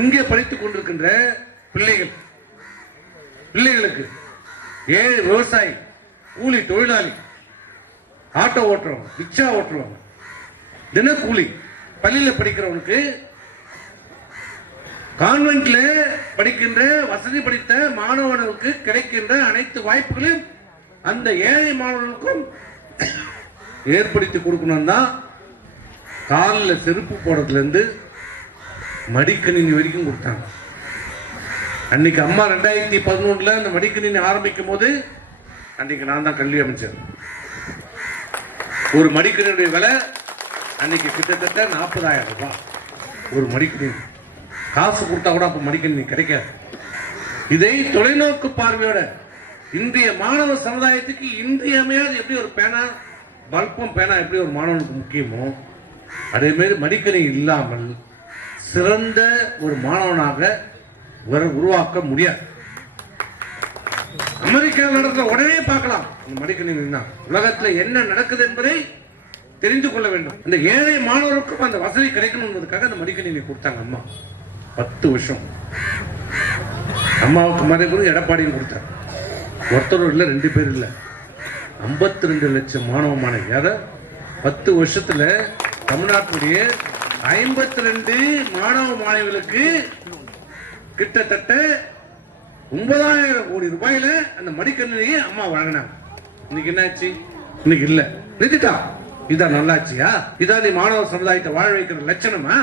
இங்கே படித்துக் கொண்டிருக்கின்ற பிள்ளைகளுக்கு ஏழை விவசாயி, கூலி தொழிலாளி, ஆட்டோ ஓட்டுறவங்க, ரிக்ஷா ஓட்டுறவங்க, தினக்கூலி, பள்ளியில் படிக்கிறவனுக்கு, கான்வென்ட்ல படிக்கின்ற வசதி படித்த மாணவர்களுக்கு கிடைக்கின்ற அனைத்து வாய்ப்புகளையும் அந்த ஏழை மாணவர்களுக்கும் ஏற்படுத்தி கொடுக்கணும் தான் காலில் செருப்பு போடுறதுல இருந்து மடிக்கணினி வரைக்கும் கொடுத்தாங்க. அன்னைக்கு அம்மா 2011 அந்த மடிக்கணினி ஆரம்பிக்கும் போது அன்னைக்கு நான் தான் கல்வி அமைச்சர். ஒரு மடிக்கணினுடைய விலை அன்னைக்கு கிட்டத்தட்ட 40,000 ரூபாய். ஒரு மடிக்கணினி காசு கொடுத்தா கூட அப்ப மடிக்கணினி கிடைக்காது. இதை தொலைநோக்கு பார்வையோட இந்திய மாணவ சமுதாயத்துக்கு இன்றியமையாது எப்படி ஒரு பேனா, பல்பம் பேனா எப்படி ஒரு மாணவனுக்கு முக்கியமோ அதே மாதிரி மடிக்கணினி இல்லாமல் சிறந்த ஒரு மாணவனாக உருவாக்க முடியாது. அமெரிக்காவில் நடக்கிற உடனே பார்க்கலாம் மடிக்கணினி உலகத்தில் என்ன நடக்குது என்பதை தெரிந்து கொள்ள வேண்டும். இந்த ஏழை மாணவருக்கும் அந்த வசதி கிடைக்கணும் என்பதற்காக அந்த மடிக்கணினி கொடுத்தாங்க அம்மா. 10 வருஷம் அம்மாவுக்கு மறைவு எடப்பாடியும் கொடுத்தார். ஒருத்தர் இல்லை, 2 பேர் இல்லை, 52 லட்சம் மாணவ மாணவி. 10 வருஷத்துல தமிழ்நாட்டுடைய 52 மாணவ மாணவிகளுக்கு கிட்டத்தட்ட 9,000 கோடி ரூபாயில அந்த மடிக்கணினியை அம்மா வழங்கினாங்க. இன்னைக்கு என்னாச்சு? இன்னைக்கு இல்ல, நிறுத்திட்டா. இதான் நல்லாச்சியா? இதான் நீ மாணவ சமுதாயத்தை வாழ வைக்கிற லட்சணமா?